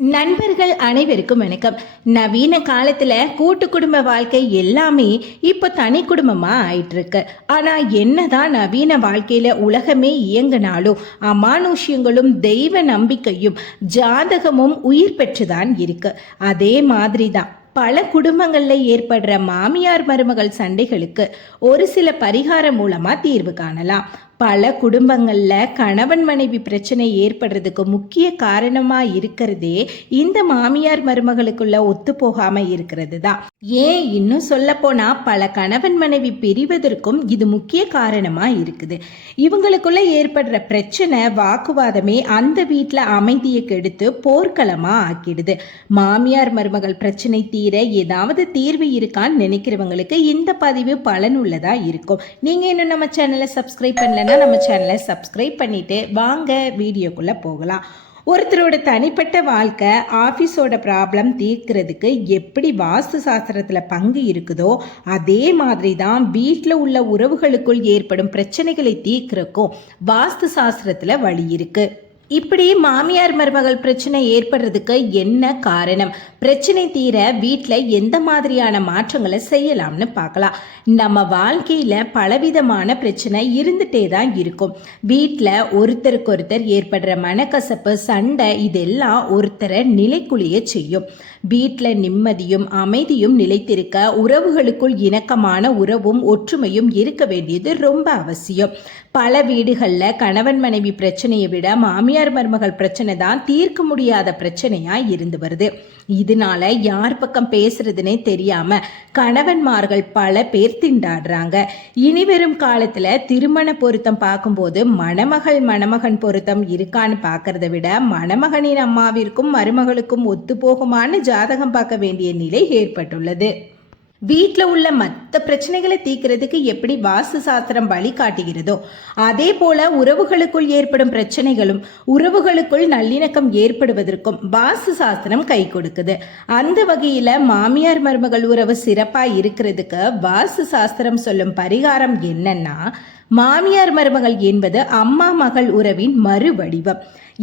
நண்பர்கள் அனைவருக்கும் வணக்கம். நவீன காலத்துல கூட்டு குடும்ப வாழ்க்கை எல்லாமே இப்போ தனி குடும்பமா ஆயிட்டு இருக்கு ஆனா என்னதான் நவீன வாழ்க்கையில உலகமே இயங்கினாலும் அமானுஷ்யங்களும் தெய்வ நம்பிக்கையும் ஜாதகமும் உயிர் பெற்றுதான் இருக்கு. அதே மாதிரி தான் பல குடும்பங்களில் ஏற்படுற மாமியார் மருமகள் சண்டைகளுக்கு ஒரு சில பரிகாரம் மூலமா தீர்வு காணலாம். பல குடும்பங்களில் கணவன் மனைவி பிரச்சனை ஏற்படுறதுக்கு முக்கிய காரணமாக இருக்கிறதே இந்த மாமியார் மருமகளுக்குள்ள ஒத்து போகாமல் இருக்கிறது தான் ஏன் இன்னும் சொல்லப்போனால் பல கணவன் மனைவி பிரிவதற்கும் இது முக்கிய காரணமாக இருக்குது. இவங்களுக்குள்ள ஏற்படுற பிரச்சனை வாக்குவாதமே அந்த வீட்டில் அமைதியை கெடுத்து போர்க்களமாக ஆக்கிடுது. மாமியார் மருமகள் பிரச்சனை தீர ஏதாவது தீர்வு இருக்கான்னு நினைக்கிறவங்களுக்கு இந்த பதிவு பலனுள்ளதாக இருக்கும். நீங்கள் இன்னும் நம்ம சேனலை சப்ஸ்கிரைப் பண்ணலன்னா நம்ம சேனலை சப்ஸ்கிரைப் பண்ணிட்டு வாங்க வீடியோக்குள்ளே போகலாம். ஒருத்தரோட தனிப்பட்ட வாழ்க்கை ஆஃபீஸோட ப்ராப்ளம் தீர்க்கிறதுக்கு எப்படி வாஸ்து சாஸ்திரத்தில் பங்கு இருக்குதோ அதே மாதிரி தான் வீட்டில் உள்ள உறவுகளுக்குள் ஏற்படும் பிரச்சனைகளை தீர்க்கிறக்கும் வாஸ்து சாஸ்திரத்தில் வழி இருக்குது இப்படி மாமியார் மருமகள் பிரச்சனை ஏற்படுறதுக்கு என்ன காரணம்? பிரச்சனை தீர வீட்டில் எந்த மாதிரியான மாற்றங்களை செய்யலாம்னு பார்க்கலாம். நம்ம வாழ்க்கையில் பலவிதமான பிரச்சனை இருந்துகிட்டே தான் இருக்கும். வீட்டில் ஒருத்தருக்கு ஒருத்தர் ஏற்படுற மனக்கசப்பு சண்டை இதெல்லாம் ஒருத்தரை நிலைக்குழிய செய்யும். வீட்டில் நிம்மதியும் அமைதியும் நிலைத்திருக்க உறவுகளுக்குள் இணக்கமான உறவும் ஒற்றுமையும் இருக்க வேண்டியது ரொம்ப அவசியம். பல வீடுகளில் கணவன் மனைவி பிரச்சனையை விட மாமியார் மருமகள் பிரச்சனை தான் தீர்க்க முடியாத பிரச்சனையாக இருந்து வருது. இதனால யார் பக்கம் பேசுறதுனே தெரியாம கணவன்மார்கள் பல பேர் திண்டாடுறாங்க. இனி வரும் காலத்துல திருமண பொருத்தம் பார்க்கும்போது மணமகள் மணமகன் பொருத்தம் இருக்கான்னு பார்க்கறத விட மணமகனின் அம்மாவிற்கும் மருமகளுக்கும் ஒத்து போகுமான்னு ஜாதகம் பார்க்க வேண்டிய நிலை ஏற்பட்டுள்ளது. வீட்டில் உள்ள மற்ற பிரச்சனைகளை தீர்க்கிறதுக்கு எப்படி வாஸ்து சாஸ்திரம் வழிகாட்டுகிறதோ அதே போல உறவுகளுக்குள் ஏற்படும் பிரச்சனைகளும் உறவுகளுக்குள் நல்லிணக்கம் ஏற்படுவதற்கும் வாஸ்து சாஸ்திரம் கை கொடுக்குது. அந்த வகையில் மாமியார் மருமகள் உறவு சிறப்பாக இருக்கிறதுக்கு வாஸ்து சாஸ்திரம் சொல்லும் பரிகாரம் என்னன்னா மாமியார் மருமகள் என்பது அம்மா மகள் உறவின் மறு வடிவம்.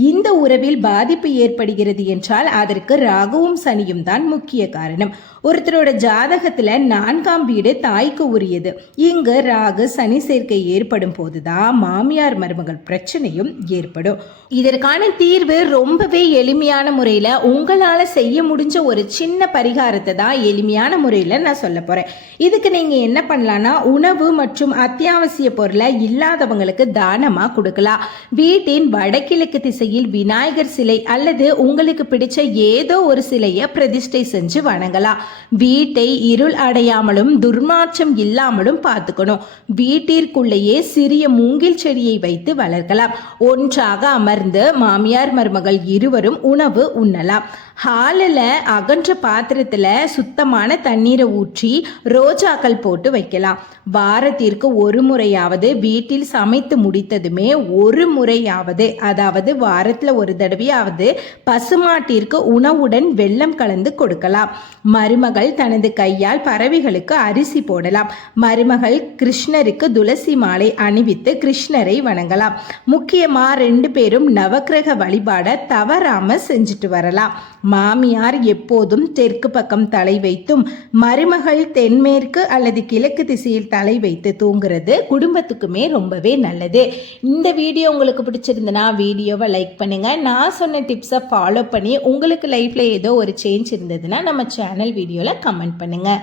இந்த உறவில் பாதிப்பு ஏற்படுகிறது என்றால் அதற்கு ராகுவும் சனியும் தான் முக்கிய காரணம். ஒருத்தரோட ஜாதகத்துல நான்காம் வீடு தாய்க்கு உரியது. இங்கு ராகு சனி சேர்க்கை ஏற்படும் போதுதான் மாமியார் மருமகள் பிரச்சனையும் ஏற்படும். இதற்கான தீர்வு ரொம்பவே எளிமையான முறையில் உங்களால் செய்ய முடிஞ்ச ஒரு சின்ன பரிகாரத்தை தான் எளிமையான முறையில் நான் சொல்ல போகிறேன் இதுக்கு நீங்கள் என்ன பண்ணலான்னா உணவு மற்றும் அத்தியாவசிய பொருள் இல்லாதவங்களுக்கு தானமாக கொடுக்கலாம். வீட்டின் வடகிழக்கு திசையில் விநாயகர் சிலை அல்லது உங்களுக்கு பிடிச்ச ஏதோ ஒரு சிலையை பிரதிஷ்டை செஞ்சு வணங்கலாம். வீட்டை இருள் அடையாமலும் துர்மாற்றம் இல்லாமலும் பார்த்துக்கணும். வீட்டிற்குள்ளேயே சிறிய மூங்கில் செடியை வைத்து வளர்க்கலாம். ஒன்றாக அமர்ந்து மாமியார் மருமகள் இருவரும் உணவு உண்ணலாம். ஹாலில் அகன்ற பாத்திரத்தில் சுத்தமான தண்ணீரை ஊற்றி ரோஜாக்கள் போட்டு வைக்கலாம். வாரத்திற்கு ஒரு முறையாவது வீட்டில் சமைத்து முடித்ததுமே ஒரு முறையாவது அதாவது வாரத்தில் ஒரு தடவையாவது பசுமாட்டிற்கு உணவுடன் வெள்ளம் கலந்து கொடுக்கலாம். மருமகள் தனது கையால் பறவைகளுக்கு அரிசி போடலாம். மருமகள் கிருஷ்ணருக்கு துளசி மாலை அணிவித்து கிருஷ்ணரை வணங்கலாம். முக்கியமாக ரெண்டு பேரும் நவக்கிரக வழிபாட தவறாம செஞ்சுட்டு வரலாம். மாமியார் எப்போதும் தெற்கு பக்கம் தலை வைத்தும் மருமகள் தென்மேற்கு அல்லது கிழக்கு திசையில் தலை வைத்து தூங்குறது உடம்புக்குமே ரொம்பவே நல்லது. இந்த வீடியோ உங்களுக்கு பிடிச்சிருந்தனா வீடியோவை லைக் பண்ணுங்கள் நான் சொன்ன டிப்ஸை ஃபாலோ பண்ணி உங்களுக்கு லைஃப்பில் ஏதோ ஒரு சேஞ்ச் இருந்ததுன்னா நம்ம சேனல் வீடியோவில் கமெண்ட் பண்ணுங்கள்